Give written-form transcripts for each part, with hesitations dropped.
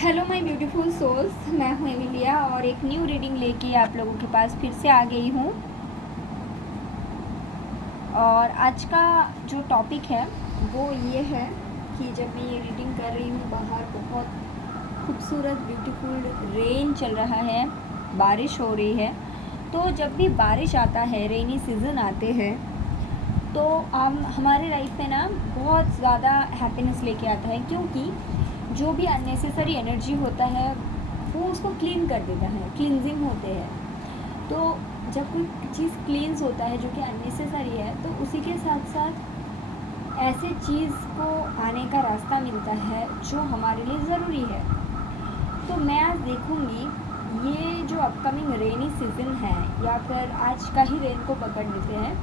Hello my beautiful souls, मैं हूँ Emilia और एक न्यू रीडिंग लेके आप लोगों के पास फिर से आ गई हूँ। और आज का जो टॉपिक है वो ये है कि जब मैं ये रीडिंग कर रही हूँ, बाहर बहुत खूबसूरत ब्यूटीफुल रेन चल रहा है, बारिश हो रही है। तो जब भी बारिश आता है, रेनी सीज़न आते हैं, तो हम हमारे लाइफ में ना बहुत ज़्यादा हैप्पीनेस लेके आता है, क्योंकि जो भी अननेसेसरी एनर्जी होता है वो उसको क्लीन कर देता है, क्लींजिंग होते हैं। तो जब कोई चीज़ क्लींस होता है जो कि अननेसेसरी है, तो उसी के साथ साथ ऐसे चीज़ को आने का रास्ता मिलता है जो हमारे लिए ज़रूरी है। तो मैं आज देखूँगी ये जो अपकमिंग रेनी सीज़न है, या फिर आज का ही रेन को पकड़ लेते हैं,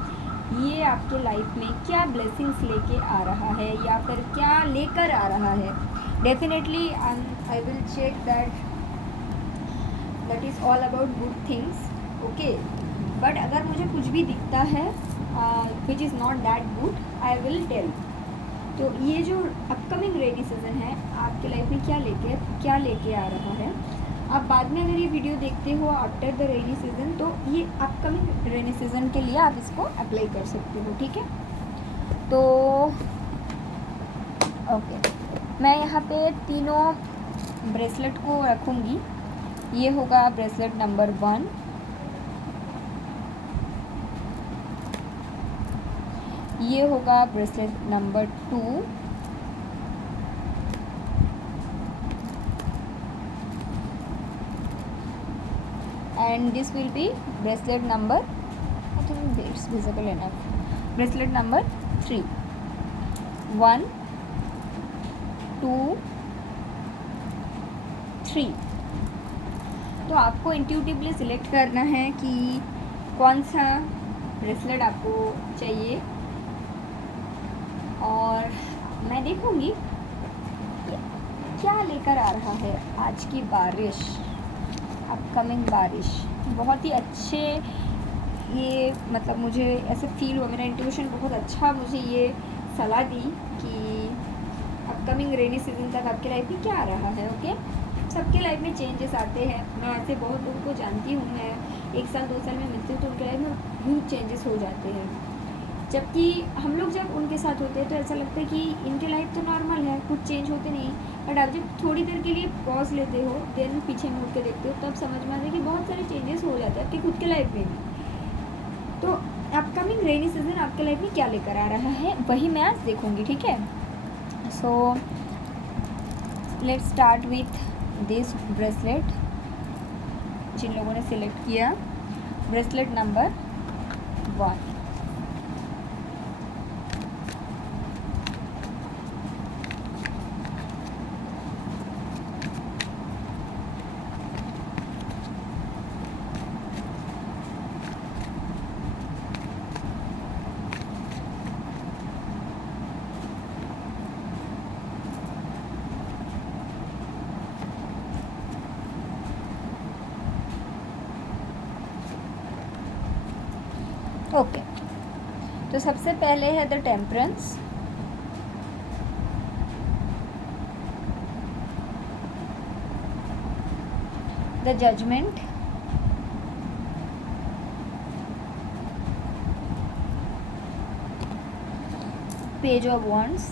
ये आपके लाइफ में क्या ब्लेसिंग्स लेके आ रहा है या फिर क्या लेकर आ रहा है। Definitely I will check that is all about good things, okay. But अगर मुझे कुछ भी दिखता है which is not that good, I will tell. तो ये जो अपकमिंग रेनी सीज़न है आपके लाइफ में क्या लेके आ रहा है, आप बाद में अगर ये वीडियो देखते हो आफ्टर द रेनी सीज़न, तो ये अपकमिंग रेनी सीज़न के लिए आप इसको अप्लाई कर सकते हो, ठीक है। तो ओके, मैं यहाँ पे तीनों ब्रेसलेट को रखूँगी। ये होगा ब्रेसलेट नंबर 1, ये होगा bracelet number 2, and this will be bracelet number, I think it's visible enough, bracelet number 3, 1 2 3। तो आपको इंट्यूटिवली सिलेक्ट करना है कि कौन सा ब्रेसलेट आपको चाहिए, और मैं देखूँगी क्या लेकर आ रहा है आज की बारिश, अपकमिंग बारिश। बहुत ही अच्छे, ये मतलब मुझे ऐसे फील हुआ, मेरा इंट्यूशन बहुत अच्छा मुझे ये सलाह दी कि अपकमिंग रेनी सीजन तक आपके लाइफ में क्या आ रहा है, ओके। सबके लाइफ में चेंजेस आते हैं, मैं ऐसे बहुत लोगों को जानती हूँ, मैं 1 साल 2 साल में मिलती हूँ तो उनके लाइफ में ह्यूज चेंजेस हो जाते हैं। जबकि हम लोग जब उनके साथ होते हैं तो ऐसा लगता है कि इनके लाइफ तो नॉर्मल है, कुछ चेंज होते नहीं। बट आप जब थोड़ी देर के लिए पॉज लेते हो, देन पीछे मुड़ के देखते हो, तब समझ में आता है कि बहुत सारे चेंजेस हो जाते हैं आपकी खुद के लाइफ में भी। तो अपकमिंग रेनी सीजन आपके लाइफ में क्या लेकर आ रहा है वही मैं आज देखूँगी, ठीक है। So let's start with this bracelet. जिन लोगों ने सिलेक्ट किया ब्रेसलेट नंबर 1, ओके। तो सबसे पहले है the temperance, the judgement, page of wands,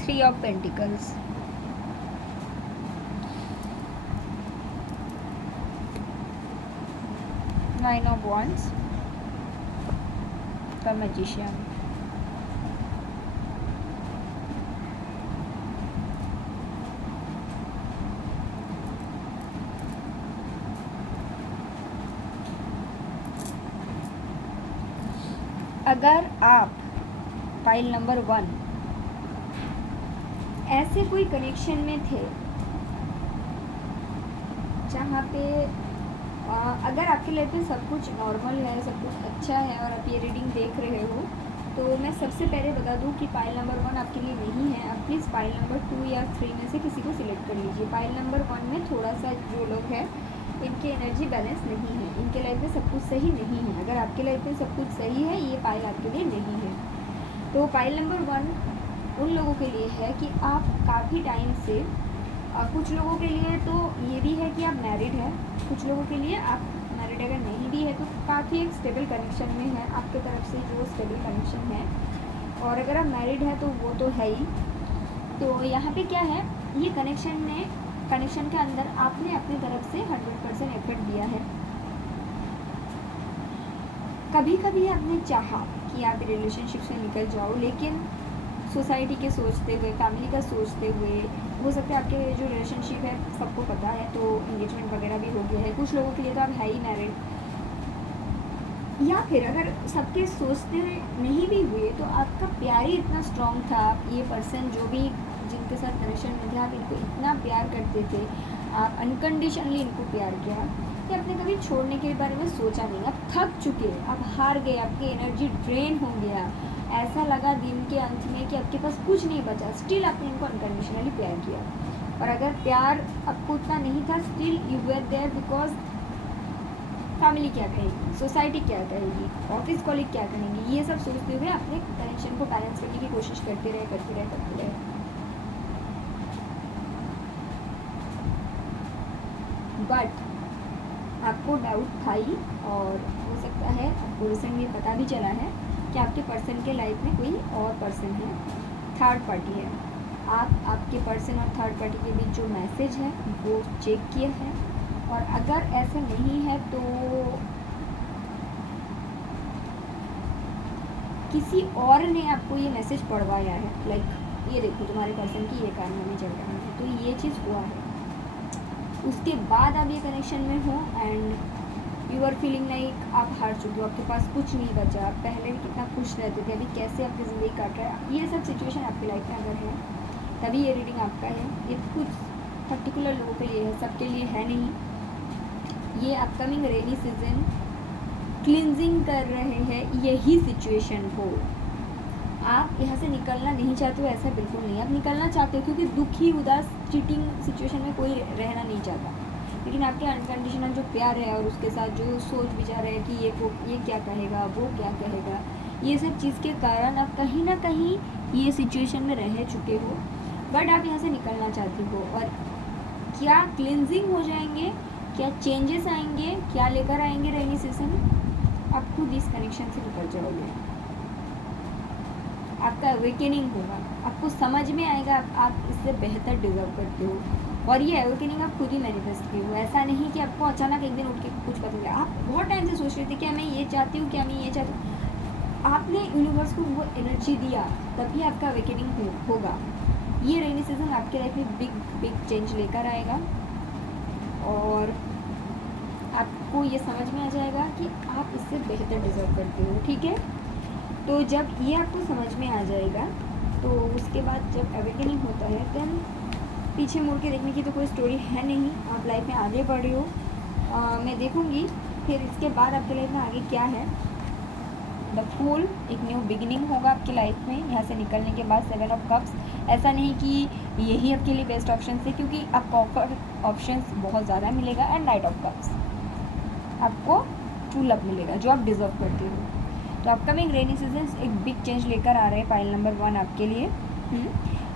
three of pentacles, nine of wands, the magician. अगर आप पाइल नंबर 1 ऐसे कोई कनेक्शन में थे जहाँ पे अगर आपके लाइफ में सब कुछ नॉर्मल है, सब कुछ अच्छा है और आप ये रीडिंग देख रहे हो, तो मैं सबसे पहले बता दूं कि पाइल नंबर 1 आपके लिए नहीं है। आप प्लीज़ पाइल नंबर 2 या 3 में से किसी को सिलेक्ट कर लीजिए। पाइल नंबर 1 में थोड़ा सा जो लोग हैं इनकी एनर्जी बैलेंस नहीं है, इनके लाइफ में सब कुछ सही नहीं है। अगर आपके लाइफ में सब कुछ सही है, ये पाइल आपके लिए नहीं है। तो पाइल नंबर 1 उन लोगों के लिए है कि आप काफ़ी टाइम से कुछ लोगों के लिए तो ये भी है कि आप मैरिड हैं, कुछ लोगों के लिए आप मैरिड अगर नहीं भी है तो काफ़ी एक स्टेबल कनेक्शन में है आपके तरफ से, जो स्टेबल कनेक्शन है। और अगर आप मैरिड है तो वो तो है ही। तो यहाँ पे क्या है, ये कनेक्शन के अंदर आपने अपनी तरफ से 100% एफर्ट दिया है। कभी कभी आपने चाहा कि आप रिलेशनशिप से निकल जाओ, लेकिन सोसाइटी के सोचते हुए, फैमिली का सोचते हुए, हो सकता है आपके जो रिलेशनशिप है सबको पता है तो एंगेजमेंट वगैरह भी हो गया है, कुछ लोगों के लिए तो आप है ही मैरिड, या फिर अगर सबके सोचते नहीं भी हुए तो आपका प्यार ही इतना स्ट्रॉन्ग था, ये पर्सन जो भी जिनके साथ कनेक्शन में थे आप इनको इतना प्यार करते थे, आप अनकंडीशनली इनको प्यार किया कि आपने कभी छोड़ने के बारे में सोचा नहीं। आप थक चुके, आप हार गए, आपकी एनर्जी ड्रेन हो गया, ऐसा लगा दिन के अंत में कि आपके पास कुछ नहीं बचा, स्टिल आपने इनको अनकंडीशनली प्यार किया। और अगर प्यार आपको उतना नहीं था, still you were there because family क्या कहेगी, सोसाइटी क्या कहेगी, ऑफिस कॉलीग क्या कहेंगे, ये सब सोचते हुए अपने कनेक्शन को बैलेंस करने की कोशिश करते रहे। बट आपको डाउट था ही, और हो सकता है आपको रिसेंटली पता भी चला है कि आपके पर्सन के लाइफ में कोई और पर्सन है, थर्ड पार्टी है। आपके पर्सन और थर्ड पार्टी के बीच जो मैसेज है वो चेक किया है, और अगर ऐसा नहीं है तो किसी और ने आपको ये मैसेज पढ़वाया है, लाइक ये देखो तुम्हारे पर्सन की ये कारनामे चल रहा है, तो ये चीज़ हुआ है। उसके बाद आप ये कनेक्शन में हो and you are feeling like आप हार चुके हो, आपके पास कुछ नहीं बचा, पहले भी कितना खुश रहते थे, अभी कैसे आपकी ज़िंदगी काट रहा है, ये सब सिचुएशन आपकी लाइफ में अगर है तभी ये रीडिंग आपका है। ये कुछ पर्टिकुलर लोगों के लिए है, सबके लिए है नहीं। ये अपकमिंग रेनी सीजन क्लिनजिंग कर रहे हैं यही सिचुएशन को। आप यहाँ से निकलना नहीं चाहते हो, ऐसा बिल्कुल नहीं, आप निकलना चाहते हो क्योंकि दुखी, उदास, चीटिंग सिचुएशन में कोई रहना नहीं चाहता, लेकिन आपके अनकंडीशनल जो प्यार है और उसके साथ जो सोच विचार है कि ये क्या कहेगा, वो क्या कहेगा, ये सब चीज़ के कारण आप कहीं ना कहीं ये सिचुएशन में रह चुके हो, बट आप यहाँ से निकलना चाहते हो। और क्या क्लिनजिंग हो जाएंगे, क्या चेंजेस आएंगे, क्या लेकर आएंगे रेनी सीजन, आप खुद इस कनेक्शन से निकल जाओगे, आपका अवेकनिंग होगा, आपको समझ में आएगा आप इससे बेहतर डिजर्व करते हो, और ये अवेकनिंग आप खुद ही मैनिफेस्ट किए हो। ऐसा नहीं कि आपको अचानक एक दिन उठ के कुछ पता चला, आप बहुत टाइम से सोच रहे थे क्या मैं ये चाहती हूँ, क्या मैं ये चाहती हूँ, आपने यूनिवर्स को वो एनर्जी दिया, तभी आपका अवेकनिंग होगा। ये रेनी सीजन आपके लाइफ में बिग चेंज लेकर आएगा, और आपको ये समझ में आ जाएगा कि आप इससे बेहतर डिजर्व करते हो, ठीक है। तो जब ये आपको समझ में आ जाएगा तो उसके बाद जब अवेकनिंग होता है देन पीछे मुड़ के देखने की तो कोई स्टोरी है नहीं, आप लाइफ में आगे बढ़ रहे हो। मैं देखूँगी फिर इसके बाद आपके लाइफ में आगे क्या है। द फूल, एक न्यू बिगिनिंग होगा आपकी लाइफ में यहाँ से निकलने के बाद। 7 ऑफ कप्स, ऐसा नहीं कि यही आपके लिए बेस्ट ऑप्शन है, क्योंकि आपको ऑफर ऑप्शंस बहुत ज़्यादा मिलेगा। एंड नाइट ऑफ कप्स, आपको ट्रू लव मिलेगा जो आप डिजर्व करते हो। तो अपकमिंग रेनी सीजन एक बिग चेंज लेकर आ रहे हैं पाइल नंबर 1 आपके लिए।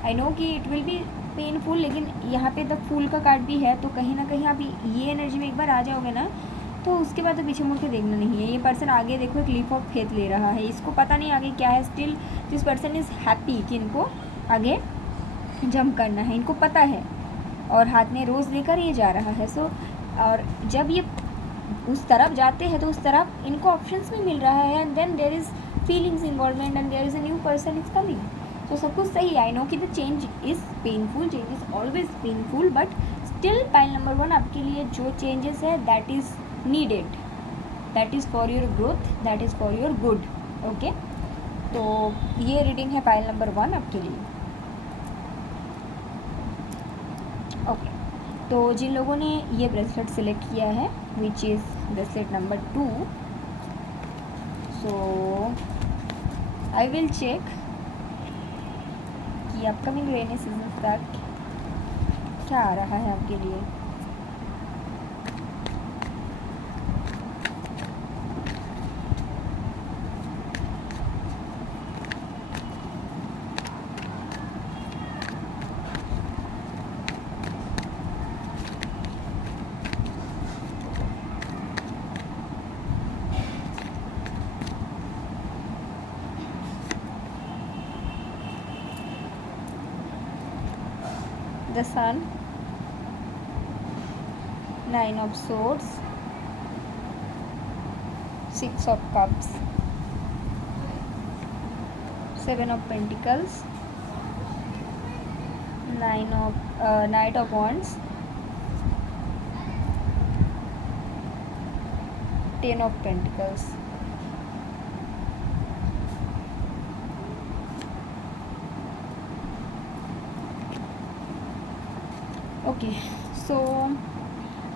आई नो कि इट विल बी पेनफुल, लेकिन यहाँ पे द फूल का कार्ड भी है, तो कहीं ना कहीं आप ये एनर्जी में एक बार आ जाओगे ना तो उसके बाद तो पीछे मुड़ के देखना नहीं है। ये पर्सन आगे देखो एक लीफ ऑफ फेथ ले रहा है, इसको पता नहीं आगे क्या है, still this person is happy कि इनको आगे जंप करना है, इनको पता है, और हाथ में रोज़ लेकर ये जा रहा है। सो और जब ये उस तरफ जाते हैं तो उस तरफ इनको ऑप्शंस भी मिल रहा है, and then there is feelings involvement and there is a new person is coming. तो सब कुछ सही। आई नो कि the change is painful, change is always painful, but still pile number 1 आपके लिए जो चेंजेस है that is needed, that is for your growth, that is for your good. Okay, तो ये रीडिंग है पाइल नंबर 1 आपके लिए। ओके, तो जिन लोगों ने ये ब्रेसलेट सिलेक्ट किया है which is bracelet number 2, so I will check कि अपकमिंग रेनी सीजन तक क्या आ रहा है आपके लिए। the Sun, 9 of Swords, 6 of Cups, 7 of Pentacles, Knight of Wands, 10 of Pentacles. Okay, सो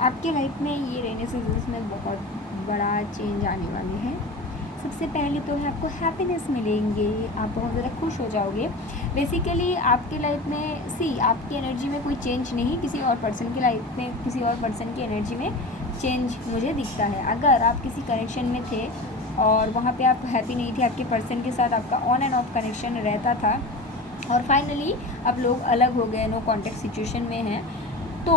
आपके लाइफ में ये रेनी सीजन्स में बहुत बड़ा चेंज आने वाले हैं। सबसे पहले तो है आपको हैप्पीनेस मिलेंगे, आप बहुत ज़्यादा खुश हो जाओगे। बेसिकली आपके लाइफ में आपकी एनर्जी में कोई चेंज नहीं, किसी और पर्सन की लाइफ में, किसी और पर्सन की एनर्जी में चेंज मुझे दिखता है। अगर आप किसी कनेक्शन में थे और वहाँ पे आप हैप्पी नहीं थे, आपके पर्सन के साथ आपका ऑन एंड ऑफ कनेक्शन रहता था और फाइनली आप लोग अलग हो गए, नो कॉन्टेक्ट सिचुएशन में हैं, तो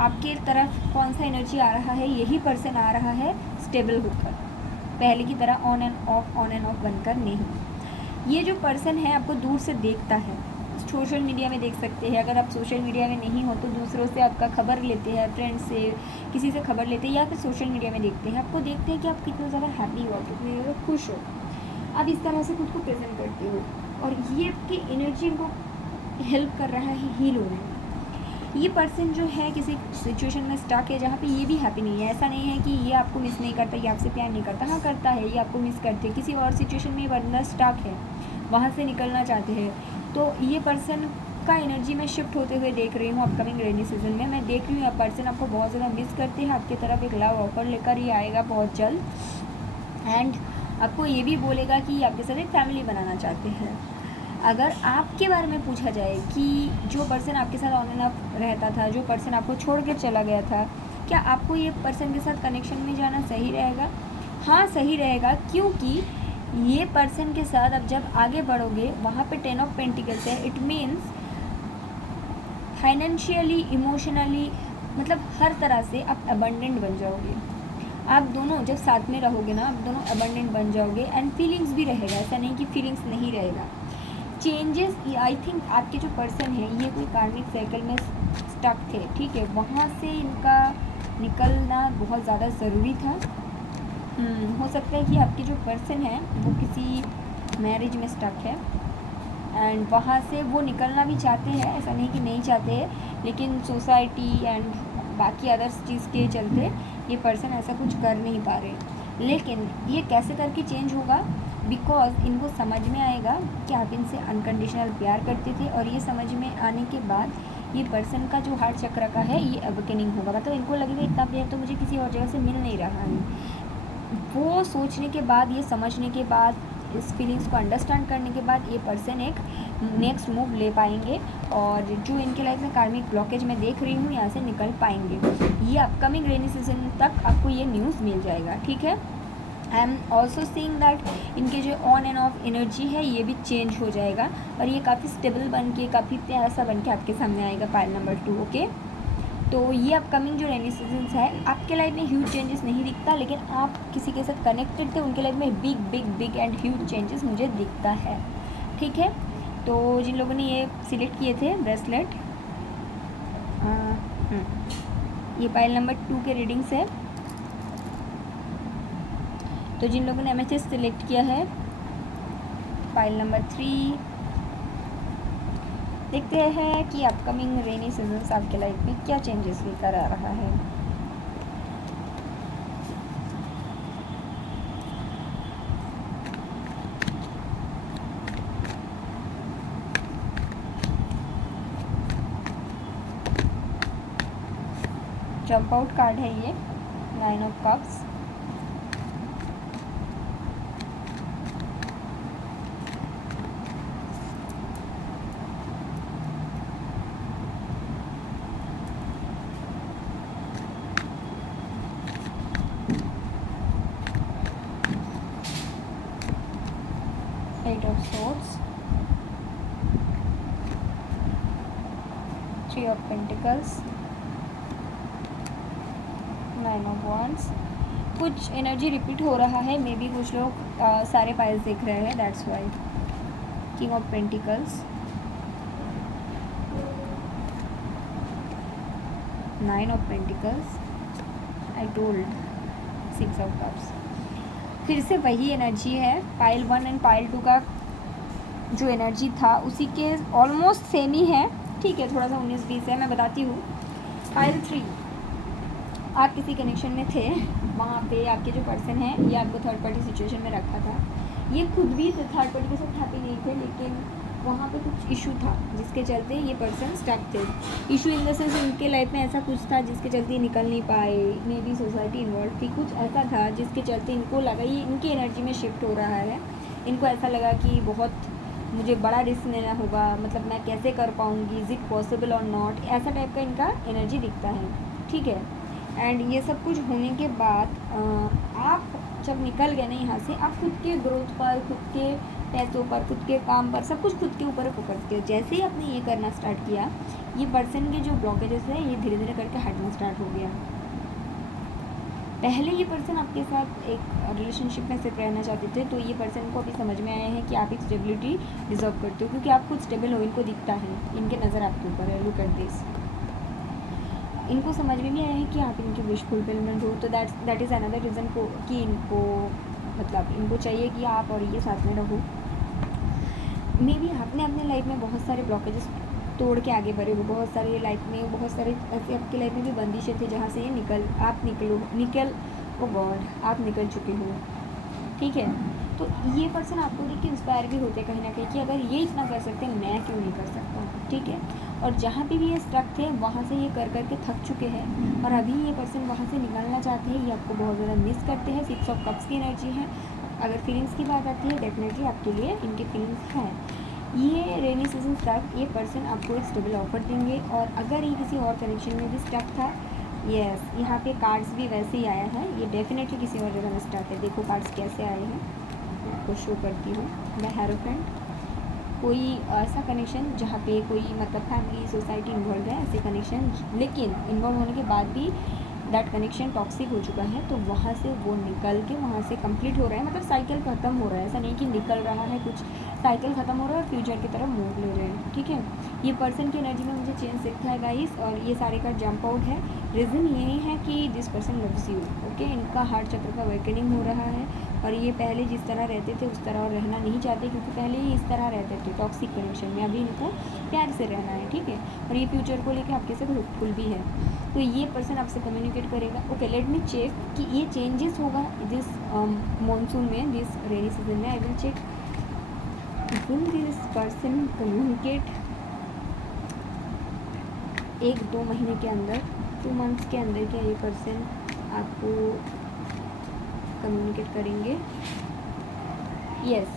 आपके तरफ कौन सा एनर्जी आ रहा है? यही पर्सन आ रहा है स्टेबल होकर, पहले की तरह ऑन एंड ऑफ बनकर नहीं। ये जो पर्सन है आपको दूर से देखता है, सोशल मीडिया में देख सकते हैं। अगर आप सोशल मीडिया में नहीं हो तो दूसरों से आपका खबर लेते हैं, फ्रेंड्स से, किसी से खबर लेते हैं, या फिर सोशल मीडिया में देखते हैं, आपको देखते हैं कि आप कितना ज़्यादा हैप्पी हो, कितने ज़्यादा खुश हो, आप इस तरह से खुद को प्रेजेंट करते हो और ये आपकी एनर्जी को हेल्प कर रहा है हील होने में। ये पर्सन जो है किसी सिचुएशन में स्टक है जहाँ पे ये भी हैप्पी नहीं है। ऐसा नहीं है कि ये आपको मिस नहीं करता, ये आपसे प्यार नहीं करता, हाँ करता है, ये आपको मिस करते हैं। किसी और सिचुएशन में ये बंदा स्टक है, वहाँ से निकलना चाहते हैं, तो ये पर्सन का एनर्जी में शिफ्ट होते हुए देख रही हूँ अपकमिंग रेनी सीजन में। मैं देख रही हूँ आप पर्सन आपको बहुत ज़्यादा मिस करते हैं, आपकी तरफ एक लव ऑफर लेकर ही आएगा बहुत जल्द, एंड आपको ये भी बोलेगा कि आपके साथ एक फैमिली बनाना चाहते हैं। अगर आपके बारे में पूछा जाए कि जो पर्सन आपके साथ ऑन एंड ऑफ रहता था, जो पर्सन आपको छोड़ कर चला गया था, क्या आपको ये पर्सन के साथ कनेक्शन में जाना सही रहेगा? हाँ सही रहेगा, क्योंकि ये पर्सन के साथ अब जब आगे बढ़ोगे वहाँ पे 10 ऑफ पेंटिकल्स है। इट मीन्स फाइनेंशियली, इमोशनली, मतलब हर तरह से आप अबंडेंट बन जाओगे। आप दोनों जब साथ में रहोगे ना, आप दोनों अबंडेंट बन जाओगे एंड फीलिंग्स भी रहेगा, ऐसा नहीं कि फीलिंग्स नहीं रहेगा। चेंजेस, आई थिंक आपके जो पर्सन है ये कोई कार्मिक साइकिल में स्टक थे, ठीक है, वहाँ से इनका निकलना बहुत ज़्यादा ज़रूरी था। हो सकता है कि आपके जो पर्सन है वो किसी मैरिज में स्टक है एंड वहाँ से वो निकलना भी चाहते हैं, ऐसा नहीं कि नहीं चाहते हैं, लेकिन सोसाइटी एंड बाकी अदर्स चीज़ के चलते ये पर्सन ऐसा कुछ कर नहीं पा रहे। लेकिन ये कैसे करके चेंज होगा? बिकॉज इनको समझ में आएगा कि आप इनसे अनकंडीशनल प्यार करते थे, और ये समझ में आने के बाद ये पर्सन का जो हार्ट चक्र का है ये अवेकनिंग होगा। मतलब इनको लगेगा इतना प्यार तो मुझे किसी और जगह से मिल नहीं रहा है। वो सोचने के बाद, ये समझने के बाद, इस फीलिंग्स को अंडरस्टैंड करने के बाद ये पर्सन एक नेक्स्ट मूव ले पाएंगे और जो इनके लाइफ में कार्मिक ब्लॉकेज मैं देख रही हूँ यहाँ से निकल पाएंगे। ये अपकमिंग रेनी सीजन तक आपको ये न्यूज़ मिल जाएगा, ठीक है। I am also seeing that इनके जो ऑन एंड ऑफ एनर्जी है ये भी चेंज हो जाएगा और ये काफ़ी स्टेबल बन के, काफ़ी प्यारा सा बन के आपके सामने आएगा। Pile number 2, okay. तो ये अपकमिंग जो रेनी सीजन्स है आपके लाइफ में ह्यूज चेंजेस नहीं दिखता, लेकिन आप किसी के साथ कनेक्टेड थे उनके लाइफ में big big big and huge changes मुझे दिखता है, ठीक है। तो जिन लोगों ने ये सिलेक्ट किए थे ब्रेसलेट, ये पाइल नंबर 2 के रीडिंग्स है। तो जिन लोगों ने एमएचएस सिलेक्ट किया है, पाइल नंबर 3, देखते हैं कि अपकमिंग रेनी सीजन्स आपके लाइफ में क्या चेंजेस लेकर आ रहा है। जंप आउट कार्ड है ये, 9 of cups, Eight of Swords, 3 of Pentacles, 9 of Wands। कुछ एनर्जी रिपीट हो रहा है, मे बी कुछ लोग सारे पाइल्स देख रहे हैं, that's why. King of pentacles, 9 of pentacles, I told 6 of cups. फिर से वही एनर्जी है, पाइल 1 एंड पाइल 2 का जो एनर्जी था उसी के ऑलमोस्ट सेम ही है, ठीक है, थोड़ा सा 19-20 है, मैं बताती हूँ। पाइल 3, आप किसी कनेक्शन में थे, वहाँ पे आपके जो पर्सन है ये आपको थर्ड पार्टी सिचुएशन में रखा था, ये खुद भी थर्ड पार्टी के साथ हैप्पी नहीं थे, लेकिन वहाँ पे कुछ इशू था जिसके चलते ये पर्सन स्टक थे। इशू इन द सेंस इनके लाइफ में ऐसा कुछ था जिसके चलते ये निकल नहीं पाए, मे बी सोसाइटी इन्वॉल्व थी, कुछ ऐसा था जिसके चलते इनको लगा ये इनकी एनर्जी में शिफ्ट हो रहा है। इनको ऐसा लगा कि बहुत मुझे बड़ा रिस्क लेना होगा, मतलब मैं कैसे कर पाऊँगी, इज़ इट पॉसिबल और नॉट, ऐसा टाइप का इनका एनर्जी दिखता है, ठीक है। एंड ये सब कुछ होने के बाद आप जब निकल गए ना यहाँ से, आप खुद के ग्रोथ पर, खुद के पैसों पर, खुद के काम पर, सब कुछ खुद के ऊपर फोकस किया। जैसे ही आपने ये करना स्टार्ट किया, ये पर्सन के जो ब्लॉकेजेस है ये धीरे धीरे करके हटना स्टार्ट हो गया। पहले ये पर्सन आपके साथ एक रिलेशनशिप में सिर्फ रहना चाहते थे, तो ये पर्सन को अभी समझ में आया है कि आप एक स्टेबिलिटी डिजर्व करते हो, क्योंकि आप खुद स्टेबल हो, इनको दिखता है, इनके नज़र आपके ऊपर है, लुक एट दिस। इनको समझ में भी आया है कि आप इनकी विश फुलफिलमेंट हो, तो दैट इज़ अनदर रीज़न को कि इनको मतलब इनको चाहिए कि आप और ये साथ में रहो। मे बी आपने अपने लाइफ में बहुत सारे ब्लॉकेजेस तोड़ के आगे बढ़े हो, बहुत सारे लाइफ में, बहुत सारे ऐसे आपकी लाइफ में भी बंदिशें थी जहाँ से ये निकल ओ गॉड आप निकल चुके हो, ठीक है। तो ये पर्सन आपको देख के इंस्पायर भी होते हैं कहीं ना कहीं कि अगर ये इतना कर सकते हैं मैं क्यों नहीं कर सकता, ठीक है। और जहाँ पे भी ये स्टक थे वहाँ से ये कर करके थक चुके हैं, और अभी ये पर्सन वहाँ से निकलना चाहते हैं, ये आपको बहुत ज़्यादा मिस करते हैं। 6 ऑफ कप्स की एनर्जी है। अगर फीलिंग्स की बात आती है, डेफिनेटली आपके लिए इनकी फीलिंग्स हैं। ये रेनी सीजन तक ये पर्सन आपको एक स्टेबल ऑफर देंगे, और अगर ये किसी और कनेक्शन में भी स्टक था, यस यहाँ पे कार्ड्स भी वैसे ही आया है, ये डेफिनेटली किसी और जगह में स्टक है। देखो कार्ड्स कैसे आए हैं, आपको शो करती हूँ। द हेरोफेंट, कोई ऐसा कनेक्शन जहाँ पे कोई मतलब फैमिली सोसाइटी इन्वॉल्व है, ऐसे कनेक्शन, लेकिन इन्वॉल्व होने के बाद भी दैट कनेक्शन टॉक्सिक हो चुका है, तो वहाँ से वो निकल के वहाँ से कंप्लीट हो रहा है, मतलब साइकिल ख़त्म हो रहा है, ऐसा नहीं कि निकल रहा है, कुछ साइकिल ख़त्म हो रहा है और फ्यूचर की तरफ मूव ले रहे हैं, ठीक है। ये पर्सन की एनर्जी में मुझे चेंज दिखता है गाइस, और ये सारे का जंप आउट है। रीज़न यही है कि this person loves you, okay. इनका हार्ट चक्र का वेकनिंग हो रहा है, और ये पहले जिस तरह रहते थे उस तरह और रहना नहीं चाहते, क्योंकि पहले ही इस तरह रहते थे टॉक्सिक कनेक्शन में, अभी इनको प्यार से रहना है, ठीक है। और ये फ्यूचर को लेकर आपके साथ होपफुल भी है, तो ये पर्सन आपसे कम्युनिकेट करेगा। ओके, लेट मी चेक कि ये चेंजेस होगा दिस मॉनसून में, दिस रेनी सीजन में। I will check will this person communicate 1-2 महीने के अंदर, 2 मंथ्स के अंदर क्या ये पर्सन आपको कम्युनिकेट करेंगे। यस,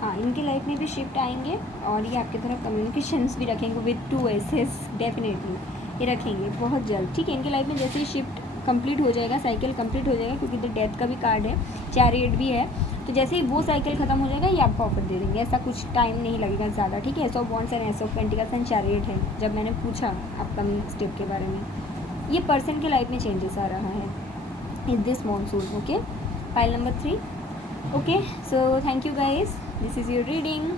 हाँ, इनकी लाइफ में भी शिफ्ट आएंगे, और ये आपकी तरफ कम्युनिकेशंस भी रखेंगे विद 2 एसेस, डेफिनेटली ये रखेंगे बहुत जल्द, ठीक है। इनके लाइफ में जैसे ही शिफ्ट कंप्लीट हो जाएगा, साइकिल कंप्लीट हो जाएगा, क्योंकि द डेथ का भी कार्ड है, चैरियट भी है, तो जैसे ही वो साइकिल ख़त्म हो जाएगा ये आपको ऑफर दे देंगे, ऐसा कुछ टाइम नहीं लगेगा ज़्यादा, ठीक है। S of wands and S of pentacles and chariot है। जब मैंने पूछा अपकमिंग स्टेप के बारे में, ये पर्सन के लाइफ में चेंजेस आ रहा है in this monsoon, okay. Pile number 3, okay. So thank you guys, this is your reading.